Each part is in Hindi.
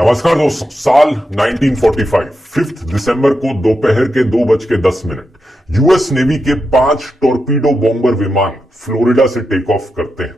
नमस्कार दोस्तों, साल 1945 5 दिसंबर को दोपहर के 2:10 यूएस नेवी के 5 टॉर्पीडो बॉम्बर विमान फ्लोरिडा से टेक ऑफ करते हैं।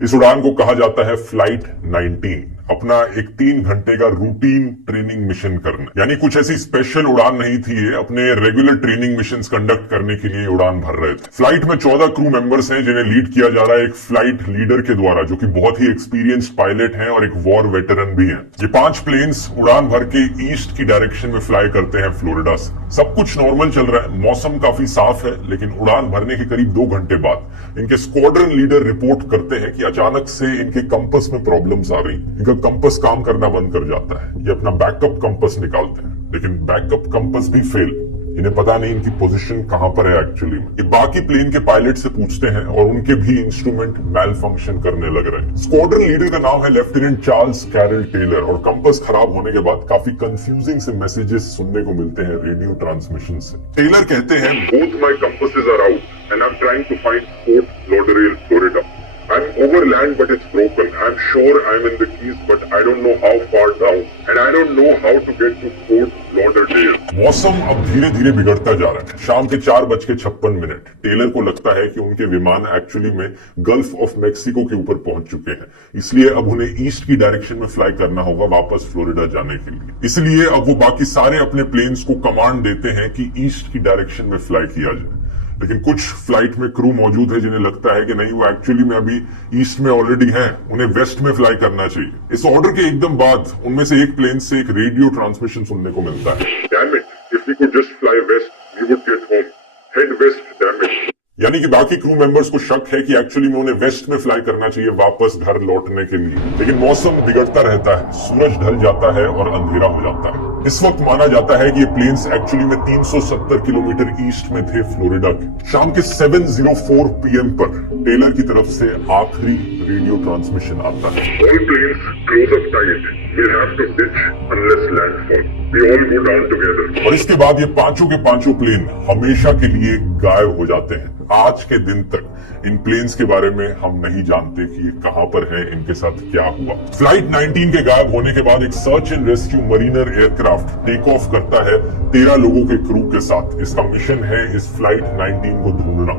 इस उड़ान को कहा जाता है फ्लाइट 19। अपना एक 3 घंटे का रूटीन ट्रेनिंग मिशन करना, यानी कुछ ऐसी स्पेशल उड़ान नहीं थी ये, अपने रेगुलर ट्रेनिंग मिशंस कंडक्ट करने के लिए उड़ान भर रहे थे। फ्लाइट में 14 क्रू मेंबर्स हैं जिन्हें लीड किया जा रहा है एक फ्लाइट लीडर के द्वारा, जो कि बहुत ही एक्सपीरियंस्ड पायलट हैं और एक वॉर वेटरन भी हैं। ये 5 प्लेन्स उड़ान भर के ईस्ट की डायरेक्शन में फ्लाई करते हैं फ्लोरिडा से। सब कुछ नॉर्मल चल रहा है, मौसम काफी साफ है, लेकिन उड़ान भरने के करीब 2 घंटे बाद इनके स्क्वाड्रन लीडर रिपोर्ट करते हैं कि अचानक से इनके कंपस में प्रॉब्लम्स आ रही। इनका कंपस काम करना बंद कर जाता है। ये अपना बैकअप कंपस निकालते हैं, लेकिन बैकअप कंपस भी फेल। इन्हें पता नहीं इनकी पोजीशन कहां पर है एक्चुअली में। ये बाकी प्लेन के पायलट से पूछते हैं और उनके भी इंस्ट्रूमेंट मैल फंक्शन करने लग रहे हैं। स्क्वाड्रन लीडर का नाम है लेफ्टिनेंट चार्ल्स कैरल टेलर, और कंपस खराब होने के बाद काफी कंफ्यूजिंग से मैसेजेस सुनने को मिलते हैं रेडियो ट्रांसमिशन से। टेलर कहते हैं, both my compasses are out and I am trying to find Port Lauderdale, Florida. I'm over land but it's broken. I'm sure I'm in the Keys but I don't know how far down and I don't know how to get to Fort Lauderdale. मौसम अब धीरे धीरे बिगड़ता जा रहा है। शाम के 4:56 टेलर को लगता है कि उनके विमान एक्चुअली में गल्फ ऑफ मेक्सिको के ऊपर पहुंच चुके हैं, इसलिए अब उन्हें ईस्ट की डायरेक्शन में फ्लाई करना होगा वापस फ्लोरिडा जाने के लिए। इसलिए अब वो बाकी सारे अपने प्लेन्स को कमांड देते हैं कि ईस्ट की डायरेक्शन में फ्लाई किया जाए। लेकिन कुछ फ्लाइट में क्रू मौजूद है जिन्हें लगता है कि नहीं, वो एक्चुअली में अभी ईस्ट में ऑलरेडी हैं, उन्हें वेस्ट में फ्लाई करना चाहिए। इस ऑर्डर के एकदम बाद उनमें से एक प्लेन से एक रेडियो ट्रांसमिशन सुनने को मिलता है, Damn it, if we could just fly west, we would get home. Head west, damn it. यानी कि बाकी क्रू मेंबर्स को शक है कि एक्चुअली में उन्हें वेस्ट में फ्लाई करना चाहिए वापस घर लौटने के लिए। लेकिन मौसम बिगड़ता रहता है, सूरज ढल जाता है और अंधेरा हो जाता है। इस वक्त माना जाता है कि ये प्लेन्स एक्चुअली में 370 किलोमीटर ईस्ट में थे फ्लोरिडा के। शाम के 7:04 PM पर टेलर की तरफ से आखिरी रेडियो ट्रांसमिशन आता है, All planes close up tight. We'll have to ditch unless landfall. We all go down together. और इसके बाद ये पांचों के पांचों प्लेन हमेशा के लिए गायब हो जाते हैं। आज के दिन तक इन प्लेन्स के बारे में हम नहीं जानते कि ये कहां पर है, इनके साथ क्या हुआ। फ्लाइट 19 के गायब होने के बाद एक search and rescue mariner aircraft take off करता है 13 लोगों के क्रू के साथ। इसका मिशन है इस फ्लाइट 19 को ढूंढना।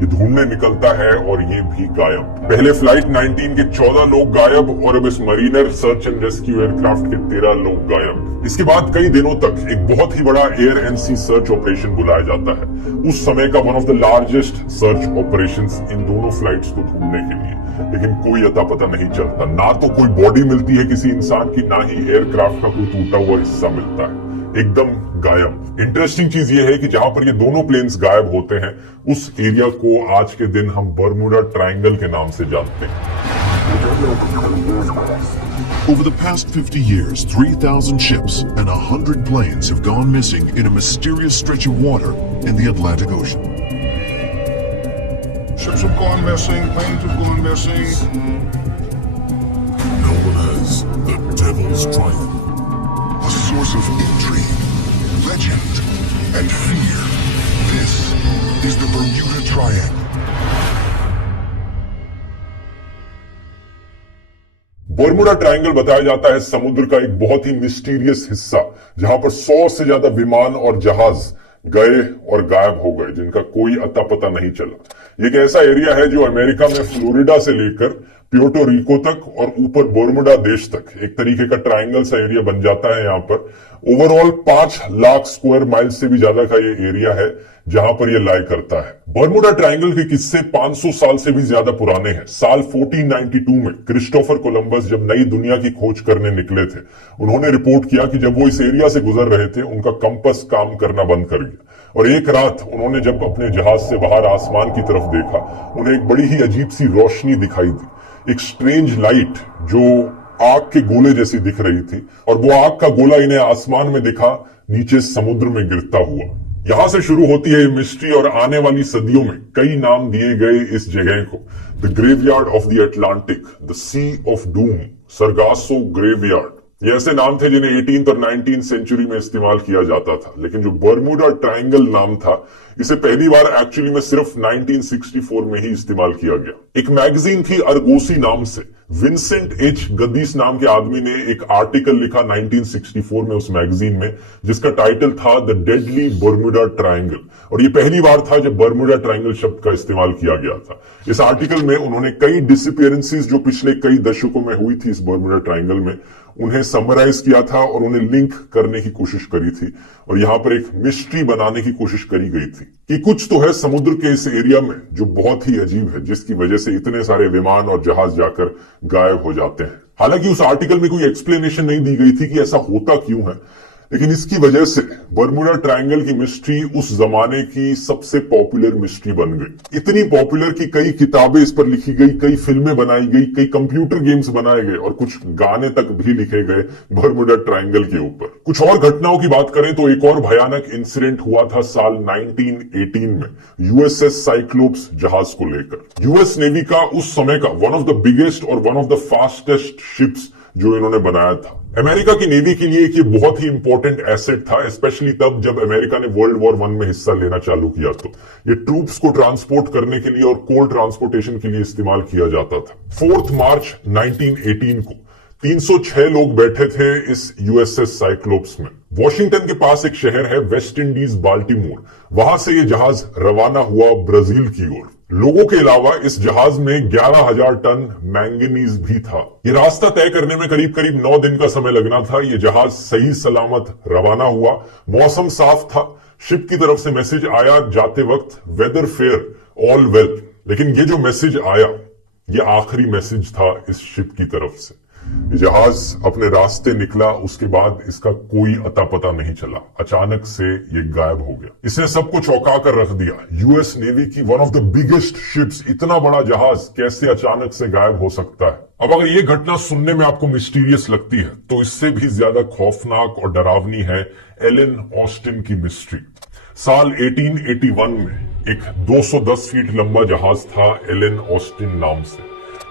ये ढूंढने निकलता है और ये भी गायब। पहले फ्लाइट 19 के 14 लोग गायब और अब इस Mariner search and rescue aircraft के 13 लोग गायब। इसके बाद कई दिनों तक एक बहुत ही बड़ा air and sea search operation बुलाया जाता है, उस समय का one of the largest search operations इन दोनों फ्लाइट्स को ढूंढने के लिए। लेकिन कोई अता पता नहीं चलता, ना तो कोई बॉडी मिलती है किसी इंसान की, ना ही एयरक्राफ्ट का कोई टूटा हुआ हिस्सा मिलता है, एकदम गायब। इंटरेस्टिंग चीज ये है कि जहां पर ये दोनों प्लेन्स गायब होते हैं, उस एरिया को आज के दिन हम बर्मुडा ट्रायंगल के नाम से जानते हैं। Over the past 50 years, 3,000 ships and 100 planes have gone missing in a mysterious stretch of water in the Atlantic Ocean. Ships have gone missing, planes have gone missing. Known as the Devil's Triangle. A source of intrigue, legend, and fear. This is the Bermuda Triangle. Bermuda triangle बताया जाता है समुद्र का एक बहुत ही मिस्टीरियस हिस्सा, जहां पर 100 से ज्यादा विमान और जहाज गए और गायब हो गए, जिनका कोई अता पता नहीं चला। ये एक ऐसा एरिया है जो अमेरिका में फ्लोरिडा से लेकर प्यूर्टो रिको तक और ऊपर बर्मुडा देश तक एक तरीके का ट्रायंगल सा एरिया बन जाता है। यहाँ पर ओवरऑल 5 लाख स्क्वायर माइल से भी ज्यादा का ये एरिया है जहां पर ये लाई करता है। बर्मुडा ट्रायंगल के किस्से 500 साल से भी ज्यादा पुराने हैं। साल 1492 में क्रिस्टोफर कोलंबस जब नई दुनिया की खोज करने निकले थे, उन्होंने रिपोर्ट किया कि जब वो इस एरिया से गुजर रहे थे, उनका कंपस काम करना बंद कर गया और एक रात उन्होंने जब अपने जहाज से बाहर आसमान की तरफ देखा, उन्हें एक बड़ी ही अजीब सी रोशनी दिखाई दी, एक स्ट्रेंज लाइट जो आग के गोले जैसी दिख रही थी, और वो आग का गोला इन्हें आसमान में दिखा, नीचे समुद्र में गिरता हुआ। यहां से शुरू होती है ये मिस्ट्री और आने वाली सदियों में कई नाम दिए गए इस जगह को। The graveyard of the Atlantic, the sea of doom, Sargasso graveyard, ये ऐसे नाम थे जिन्हें 18th और 19th सेंचुरी में इस्तेमाल किया जाता था। लेकिन जो बर्मुडा ट्रायंगल नाम था, इसे पहली बार एक्चुअली में सिर्फ 1964 में ही इस्तेमाल किया गया। एक मैगजीन थी अरगोसी नाम से, विंसेंट एच गद्दीस नाम के आदमी ने एक आर्टिकल लिखा 1964 में उस मैगजीन में, जिसका टाइटल था द डेडली बर्मुडा ट्रायंगल। और ये पहली बार था जब बर्मुडा ट्रायंगल शब्द का इस्तेमाल किया गया था। इस आर्टिकल में उन्होंने कई डिसअपीयरेंसेस जो पिछले कई दशकों में हुई थी इस बर्मुडा ट्रायंगल में, उन्हें समराइज किया था और उन्हें लिंक करने की कोशिश करी थी। और यहां पर एक मिस्ट्री बनाने की कोशिश करी गई थी कि कुछ तो है समुद्र के इस एरिया में जो बहुत ही अजीब है, जिसकी वजह से इतने सारे विमान और जहाज जाकर गायब हो जाते हैं। हालांकि उस आर्टिकल में कोई एक्सप्लेनेशन नहीं दी गई थी कि ऐसा होता क्यों है, लेकिन इसकी वजह से बर्मुडा ट्रायंगल की मिस्ट्री उस जमाने की सबसे पॉपुलर मिस्ट्री बन गई। इतनी पॉपुलर कि कई किताबें इस पर लिखी गई, कई फिल्में बनाई गई, कई कंप्यूटर गेम्स बनाए गए और कुछ गाने तक भी लिखे गए बर्मुडा ट्रायंगल के ऊपर। कुछ और घटनाओं की बात करें तो एक और भयानक इंसिडेंट हुआ था साल 1918 में यूएसएस साइक्लोप्स जहाज को लेकर। यूएस नेवी का उस समय का वन ऑफ द बिगेस्ट और one of the fastest ships जो इन्होंने बनाया था। अमेरिका की नेवी के लिए ये बहुत ही इंपॉर्टेंट एसेट था, स्पेशली तब जब अमेरिका ने वर्ल्ड वॉर 1 में हिस्सा लेना चालू किया। तो ये ट्रूप्स को ट्रांसपोर्ट करने के लिए और कोल ट्रांसपोर्टेशन के लिए इस्तेमाल किया जाता था। 4 मार्च 1918 को 306 लोग बैठे थे इस यूएसएस साइक्लोप्स में। वॉशिंगटन के पास एक शहर है वेस्ट इंडीज बाल्टीमोर, वहां से ये जहाज रवाना हुआ ब्राजील की ओर। लोगों के अलावा इस जहाज में 11,000 टन मैंगनीज भी था। ये रास्ता तय करने में करीब करीब 9 दिन का समय लगना था। ये जहाज सही सलामत रवाना हुआ, मौसम साफ था, शिप की तरफ से मैसेज आया जाते वक्त वेदर फेयर ऑल वेल। लेकिन ये जो मैसेज आया ये आखिरी मैसेज था इस शिप की तरफ से। जहाज अपने रास्ते निकला, उसके बाद इसका कोई अता पता नहीं चला। अचानक से ये गायब हो गया। इसने सबको चौंका कर रख दिया। यूएस नेवी की one of the biggest ships, इतना बड़ा जहाज कैसे अचानक से गायब हो सकता है। अब अगर ये घटना सुनने में आपको मिस्टीरियस लगती है तो इससे भी ज्यादा खौफनाक और डरावनी है एलन ऑस्टिन की मिस्ट्री। साल 1881 में एक 210 फीट लंबा जहाज था एलन ऑस्टिन नाम से,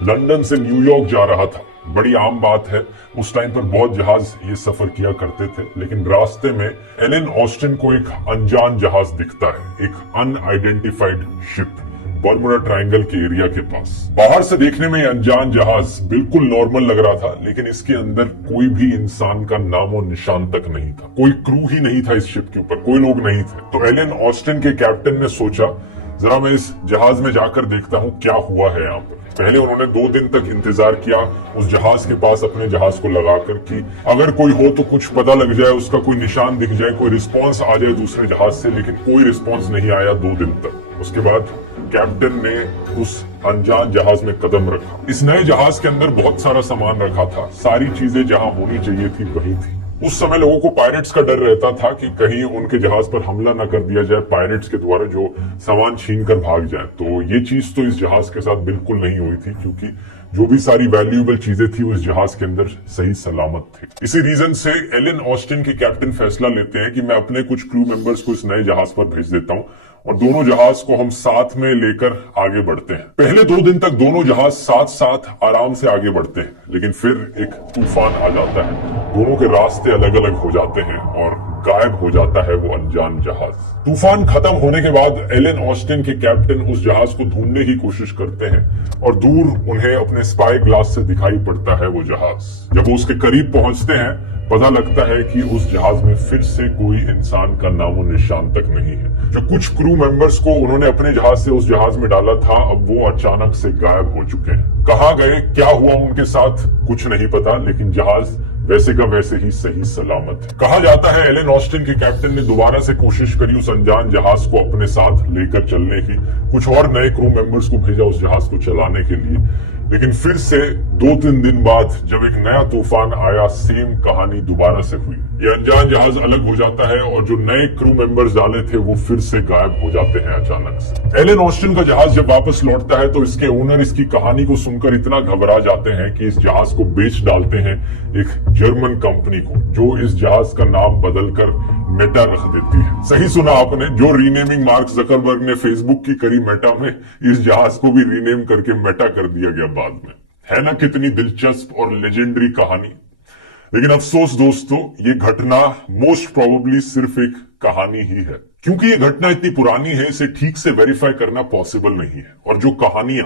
लंदन से न्यूयॉर्क जा रहा था। बड़ी आम बात है, उस टाइम पर बहुत जहाज ये सफर किया करते थे, लेकिन रास्ते में एलन ऑस्टिन को एक अनजान जहाज दिखता है, एक अनआइडेंटिफाइड शिप बर्मुडा ट्रायंगल के एरिया के पास। बाहर से देखने में ये अनजान जहाज बिल्कुल नॉर्मल लग रहा था, लेकिन इसके अंदर कोई भी इंसान का नामो निशान तक नहीं था। कोई क्रू ही नहीं था इस शिप के ऊपर, कोई लोग नहीं थे। तो एलन ऑस्टिन के कैप्टन ने सोचा जरा मैं इस जहाज में जाकर देखता हूं क्या हुआ है यहाँ पर। पहले उन्होंने 2 दिन तक इंतजार किया उस जहाज के पास अपने जहाज को लगाकर कि अगर कोई हो तो कुछ पता लग जाए, उसका कोई निशान दिख जाए, कोई रिस्पांस आ जाए दूसरे जहाज से। लेकिन कोई रिस्पांस नहीं आया 2 दिन तक। उसके बाद कैप्टन ने उस अनजान जहाज में कदम रखा। इस नए जहाज के अंदर बहुत सारा सामान रखा था, सारी चीजें जहां होनी चाहिए थी वही थी। उस समय लोगों को पायरेट्स का डर रहता था कि कहीं उनके जहाज पर हमला न कर दिया जाए पायरेट्स के द्वारा, जो सामान छीन कर भाग जाए। तो ये चीज तो इस जहाज के साथ बिल्कुल नहीं हुई थी, क्योंकि जो भी सारी वैल्यूएबल चीजें थी उस जहाज के अंदर सही सलामत थी। इसी रीजन से एलन ऑस्टिन के कैप्टन फैसला लेते हैं कि मैं अपने कुछ क्रू मेंबर्स को इस नए जहाज पर भेज देता हूं और दोनों जहाज को हम साथ में लेकर आगे बढ़ते हैं। पहले 2 दिन तक दोनों जहाज साथ साथ आराम से आगे बढ़ते हैं, लेकिन फिर एक तूफान आ जाता है। दोनों के रास्ते अलग अलग हो जाते हैं और गायब हो जाता है वो अनजान जहाज। तूफान खत्म होने के बाद एलन ऑस्टिन के कैप्टन उस जहाज को ढूंढने की कोशिश करते हैं और दूर उन्हें अपने स्पाई ग्लास से दिखाई पड़ता है वो जहाज। जब वो उसके करीब पहुंचते हैं पता लगता है कि उस जहाज में फिर से कोई इंसान का नामो निशान तक नहीं है। जो कुछ क्रू मेंबर्स को उन्होंने अपने जहाज से उस जहाज में डाला था, अब वो अचानक से गायब हो चुके हैं। कहाँ गए, क्या हुआ उनके साथ, कुछ नहीं पता, लेकिन जहाज वैसे का वैसे ही सही सलामत है। कहा जाता है एलन ऑस्टिन के कैप्टन ने दोबारा से कोशिश करी उस अनजान जहाज को अपने साथ लेकर चलने की, कुछ और नए क्रू मेंबर्स को भेजा उस जहाज को चलाने के लिए, लेकिन फिर से 2-3 दिन बाद जब एक नया तूफान आया, सेम कहानी दोबारा से हुई। ये अनजान जहाज अलग हो जाता है और जो नए क्रू मेंबर्स डाले थे वो फिर से गायब हो जाते हैं अचानक से। एलन ऑस्टिन का जहाज जब वापस लौटता है तो इसके ओनर इसकी कहानी को सुनकर इतना घबरा जाते हैं कि इस जहाज को बेच डालते हैं एक जर्मन कंपनी को, जो इस जहाज का नाम बदलकर मेटा रख देती है। सही सुना आपने, जो रीनेमिंग मार्क जकरबर्ग ने फेसबुक की करी मेटा में, इस जहाज को भी रीनेम करके मेटा कर दिया गया बाद में। है ना कितनी दिलचस्प और लेजेंडरी कहानी। लेकिन अफसोस दोस्तों, ये घटना मोस्ट प्रोबेबली सिर्फ एक कहानी ही है। क्योंकि ये घटना इतनी पुरानी है, इसे ठीक से वेरीफाई करना पॉसिबल नहीं है। और जो कहानियां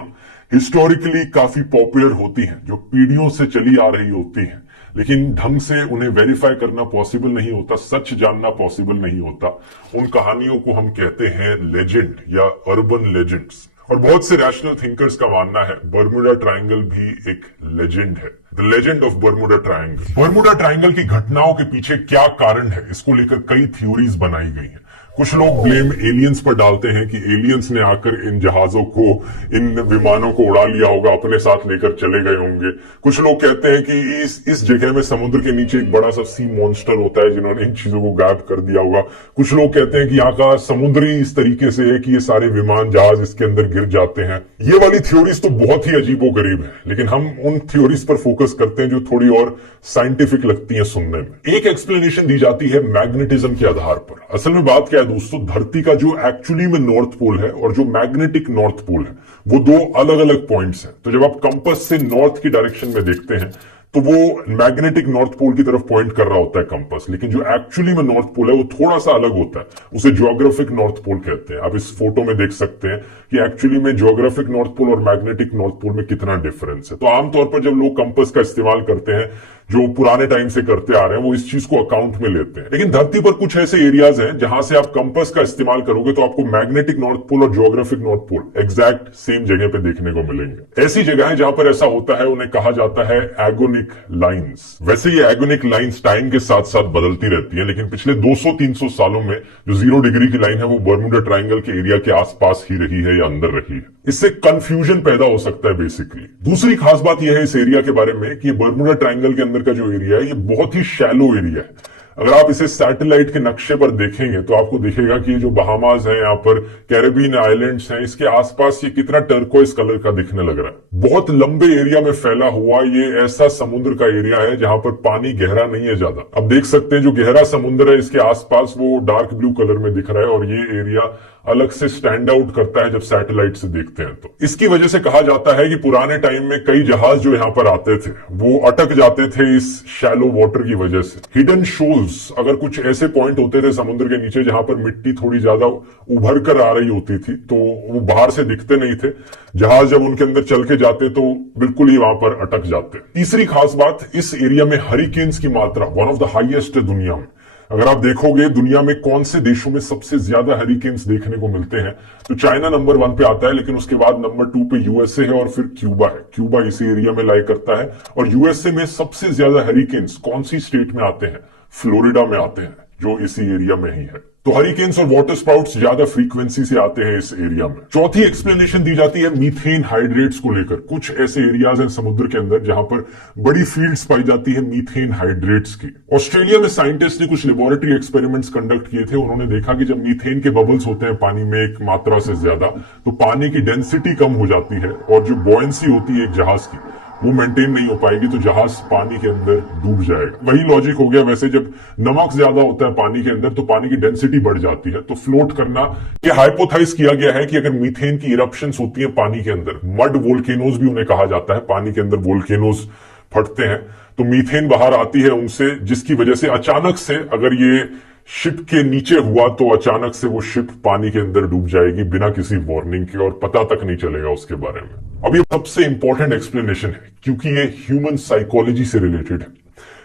हिस्टोरिकली काफी पॉपुलर होती हैं, जो पीढ़ियों से चली आ रही होती हैं, लेकिन ढंग से उन्हें वेरीफाई करना पॉसिबल नहीं होता, सच जानना पॉसिबल नहीं होता, उन कहानियों को हम कहते हैं लेजेंड या अर्बन लेजेंड्स। और बहुत से रैशनल थिंकर्स का मानना है बर्मुडा ट्रायंगल भी एक लेजेंड है, the legend of Bermuda triangle. Bermuda triangle की घटनाओं के पीछे क्या कारण है, इसको लेकर कई थ्योरीज बनाई गई हैं। कुछ लोग ब्लेम एलियंस पर डालते हैं कि एलियंस ने आकर इन जहाजों को, इन विमानों को उड़ा लिया होगा, अपने साथ लेकर चले गए होंगे। कुछ लोग कहते हैं कि इस जगह में समुद्र के नीचे एक बड़ा सा सी मॉन्स्टर होता है जिन्होंने इन चीजों को गायब कर दिया होगा। कुछ लोग कहते हैं कि यहाँ का समुद्र ही इस तरीके से है कि ये सारे विमान जहाज इसके अंदर गिर जाते हैं। ये वाली थ्योरीज तो बहुत ही अजीबोगरीब है, लेकिन हम उन थ्योरीज पर फोकस करते हैं जो थोड़ी और साइंटिफिक लगती है सुनने में। एक एक्सप्लेनेशन दी जाती है मैग्नेटिज्म के आधार पर। असल में बात क्या है दोस्तों, धरती का जो एक्चुअली में नॉर्थ पोल है और जो मैग्नेटिक नॉर्थ पोल है, वो दो अलग अलग पॉइंट्स हैं। तो जब आप कंपास से नॉर्थ की डायरेक्शन में देखते हैं तो वो मैग्नेटिक नॉर्थ पोल की तरफ पॉइंट कर रहा होता है कंपास, लेकिन जो एक्चुअली में नॉर्थ पोल है वो थोड़ा सा अलग होता है, उसे ज्योग्राफिक नॉर्थ पोल कहते हैं। आप इस फोटो में देख सकते हैं कि एक्चुअली में ज्योग्राफिक नॉर्थ पोल और मैग्नेटिक नॉर्थ पोल में कितना डिफरेंस है। तो आमतौर पर जब लोग कंपास का इस्तेमाल करते हैं, जो पुराने टाइम से करते आ रहे हैं, वो इस चीज को अकाउंट में लेते हैं। लेकिन धरती पर कुछ ऐसे एरियाज हैं जहां से आप कंपास का इस्तेमाल करोगे तो आपको मैग्नेटिक नॉर्थ पोल और geographic north pole exact same जगह पे देखने को मिलेंगे। ऐसी जगह है जहां पर ऐसा होता है, उन्हें कहा जाता है एगोनिक लाइंस। वैसे ये एगोनिक लाइंस टाइम के साथ साथ बदलती रहती है, लेकिन पिछले 200-300 सालों में जो 0 डिग्री की लाइन है वो बर्मुडा ट्रायंगल के एरिया के आसपास ही रही है या अंदर रही है। इससे कंफ्यूजन पैदा हो सकता है बेसिकली। दूसरी खास बात यह है इस एरिया के बारे में कि बर्मुडा ट्रायंगल के अंदर का जो एरिया है ये बहुत ही शैलो एरिया है। अगर आप इसे सैटेलाइट के नक्शे पर देखेंगे तो आपको दिखेगा कि ये जो बहामास है, यहाँ पर कैरेबियन आइलैंड्स हैं, इसके आसपास ये कितना टर्कोइज कलर का दिखने लग रहा है। बहुत लंबे एरिया में फैला हुआ ये ऐसा समुद्र का एरिया है जहां पर पानी गहरा नहीं है ज्यादा। अब देख सकते हैं जो गहरा समुद्र है इसके आसपास वो डार्क ब्लू कलर में दिख रहा है, और ये एरिया अलग से स्टैंड आउट करता है जब सैटेलाइट से देखते हैं। तो इसकी वजह से कहा जाता है कि पुराने टाइम में कई जहाज जो यहाँ पर आते थे वो अटक जाते थे इस शैलो वाटर की वजह से। हिडन शोल्स, अगर कुछ ऐसे पॉइंट होते थे समुद्र के नीचे जहां पर मिट्टी थोड़ी ज्यादा उभर कर आ रही होती थी, तो वो बाहर से दिखते नहीं थे। जहाज जब उनके अंदर चल के जाते तो बिल्कुल ही वहां पर अटक जाते। तीसरी खास बात, इस एरिया में हरिकेन्स की मात्रा वन ऑफ द हाईएस्ट है दुनिया में। अगर आप देखोगे दुनिया में कौन से देशों में सबसे ज्यादा हरिकेन्स देखने को मिलते हैं, तो चाइना नंबर 1 पे आता है, लेकिन उसके बाद नंबर 2 पे यूएसए है और फिर क्यूबा है। क्यूबा इसी एरिया में लाई करता है। और यूएसए में सबसे ज्यादा हरिकेन्स कौन सी स्टेट में आते हैं? फ्लोरिडा में आते हैं, जो इसी एरिया में ही है। तो हरिकेन्स और वाटर स्पाउट्स ज्यादा फ्रीक्वेंसी से आते हैं इस एरिया में। चौथी एक्सप्लेनेशन दी जाती है मीथेन हाइड्रेट्स को लेकर। कुछ ऐसे एरियाज हैं समुद्र के अंदर जहां पर बड़ी फील्ड्स पाई जाती है मीथेन हाइड्रेट्स की। ऑस्ट्रेलिया में साइंटिस्ट ने कुछ लेबोरेटरी एक्सपेरिमेंट्स कंडक्ट किए थे। उन्होंने देखा कि जब मीथेन के बबल्स होते हैं पानी में एक मात्रा से ज्यादा, तो पानी की डेंसिटी कम हो जाती है और जो बॉयंसी होती है एक जहाज की वो मेंटेन नहीं हो पाएगी, तो जहाज पानी के अंदर डूब जाएगा। वही लॉजिक हो गया वैसे, जब नमक ज्यादा होता है पानी के अंदर तो पानी की डेंसिटी बढ़ जाती है, तो फ्लोट करना। ये हाइपोथाइज किया गया है कि अगर मीथेन की इरप्शंस होती हैं पानी के अंदर, मड वोल्केनोज भी उन्हें कहा जाता है, पानी के अंदर वोल्केनोज फटते हैं तो मीथेन बाहर आती है उनसे, जिसकी वजह से अचानक से अगर ये शिप के नीचे हुआ तो अचानक से वो शिप पानी के अंदर डूब जाएगी बिना किसी वार्निंग के, और पता तक नहीं चलेगा उसके बारे में। अब ये सबसे इंपॉर्टेंट एक्सप्लेनेशन है क्योंकि ये ह्यूमन साइकोलॉजी से रिलेटेड है।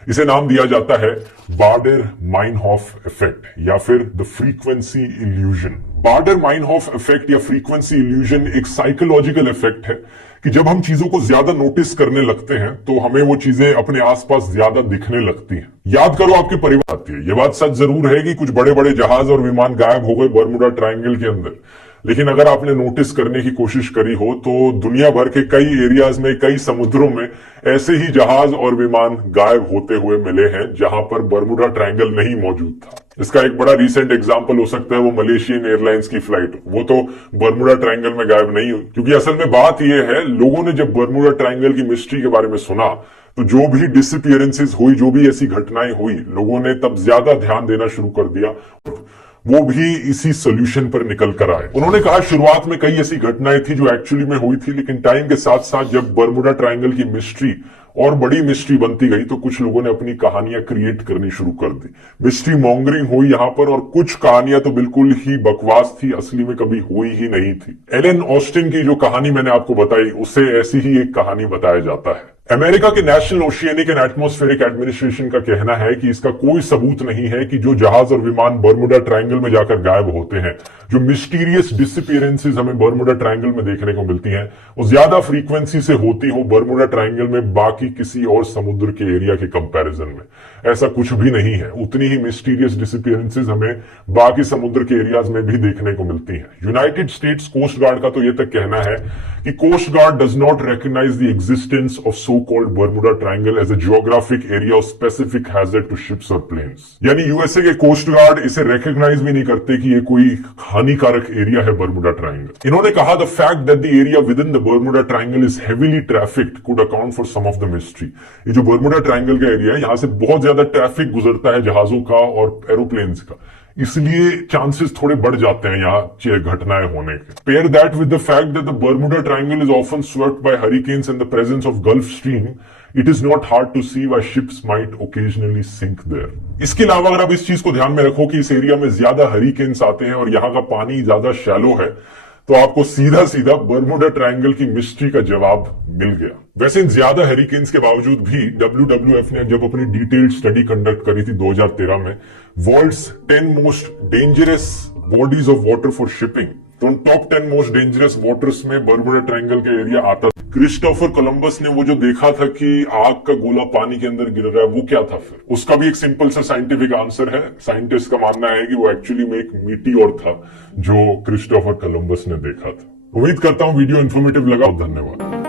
इसे नाम दिया जाता है बार्डर-माइनहॉफ इफेक्ट या फिर द फ्रीक्वेंसी इल्यूजन। बार्डर-माइनहॉफ इफेक्ट या फ्रीक्वेंसी इल्यूजन एक साइकोलॉजिकल इफेक्ट है कि जब हम चीजों को ज्यादा नोटिस करने लगते हैं तो हमें वो चीजें अपने आसपास ज्यादा दिखने लगती हैं। याद करो आपके परिवार आती है। ये बात सच जरूर है कि कुछ बड़े बड़े जहाज और विमान गायब हो गए बर्मुडा ट्रायंगल के अंदर, लेकिन अगर आपने नोटिस करने की कोशिश करी हो तो दुनिया भर के कई एरियाज में, कई समुद्रों में ऐसे ही जहाज और विमान गायब होते हुए मिले हैं जहां पर बर्मुडा ट्रायंगल नहीं मौजूद था। इसका एक बड़ा रीसेंट एग्जांपल हो सकता है वो मलेशियन एयरलाइंस की फ्लाइट। वो तो बर्मुडा ट्रायंगल में गायब नहीं हुई, क्योंकि असल में बात यह है, लोगों ने जब बर्मुडा ट्रायंगल की मिस्ट्री के बारे में सुना तो जो भी डिसअपीयरेंसेस हुई, जो भी ऐसी घटनाएं हुई, लोगों ने तब ज्यादा ध्यान देना शुरू कर दिया। वो भी इसी सोल्यूशन पर निकल कर आए। उन्होंने कहा शुरुआत में कई ऐसी घटनाएं थी जो एक्चुअली में हुई थी, लेकिन टाइम के साथ साथ जब बर्मुडा ट्रायंगल की मिस्ट्री और बड़ी मिस्ट्री बनती गई तो कुछ लोगों ने अपनी कहानियां क्रिएट करनी शुरू कर दी। मिस्ट्री मॉन्गरिंग हुई यहां पर, और कुछ कहानियां तो बिल्कुल ही बकवास थी, असली में कभी हुई ही नहीं थी। एलन ऑस्टिन की जो कहानी मैंने आपको बताई, उसे ऐसी ही एक कहानी बताया जाता है। अमेरिका के national oceanic and atmospheric administration का कहना है कि इसका कोई सबूत नहीं है कि जो जहाज और विमान बर्मुडा ट्रायंगल में जाकर गायब होते हैं, जो मिस्टीरियस डिसअपीयरेंसेस हमें बर्मुडा ट्रायंगल में देखने को मिलती हैं, वो ज्यादा फ्रीक्वेंसी से होती हो बर्मुडा ट्रायंगल में बाकी किसी और समुद्र के एरिया के कंपैरिजन में। ऐसा कुछ भी नहीं है। उतनी ही मिस्टीरियस डिसअपीयरेंसेस हमें बाकी समुद्र के एरियाज में भी देखने को मिलती हैं। यूनाइटेड स्टेट्स कोस्ट गार्ड का तो यह तक कहना है कि coast guard does not recognize the existence of so-called Bermuda Triangle as a geographic area of specific hazard to ships or planes। यानी यूएसए के कोस्ट गार्ड इसे recognize भी नहीं करते कि ये कोई हानिकारक एरिया है बर्मुडा ट्रायंगल। इन्होंने कहा the fact that the area within the Bermuda Triangle is heavily trafficked could account for some of the mystery। ये जो बर्मुडा ट्रायंगल का एरिया है, यहां से बहुत ज्यादा ट्रैफिक गुजरता है जहाजों का और एरोप्लेन्स का, इसलिए चांसेस थोड़े बढ़ जाते हैं यहाँ घटनाएं होने के। Pair that with the fact that the Bermuda Triangle is often swept by hurricanes in the presence of Gulf Stream, it is not hard to see why ships might occasionally sink there. इसके अलावा अगर आप इस चीज को ध्यान में रखो कि इस एरिया में ज्यादा हरिकेन्स आते हैं और यहाँ का पानी ज्यादा शैलो है, तो आपको सीधा सीधा बर्मुडा ट्रायंगल की मिस्ट्री का जवाब मिल गया। वैसे इन ज्यादा हेरिकेन्स के बावजूद भी WWF ने जब अपनी डिटेल्ड स्टडी कंडक्ट करी थी 2013 में, world's 10 most dangerous bodies of water for shipping, तो उन टॉप 10 मोस्ट डेंजरस वाटर्स में बर्मुडा ट्रायंगल का एरिया आता था। क्रिस्टोफर कोलंबस ने वो जो देखा था कि आग का गोला पानी के अंदर गिर रहा है, वो क्या था फिर? उसका भी एक सिंपल सा साइंटिफिक आंसर है। साइंटिस्ट का मानना है कि वो एक्चुअली में एक मीटियोर था जो क्रिस्टोफर कोलंबस ने देखा था। उम्मीद करता हूं वीडियो इन्फॉर्मेटिव लगा। धन्यवाद।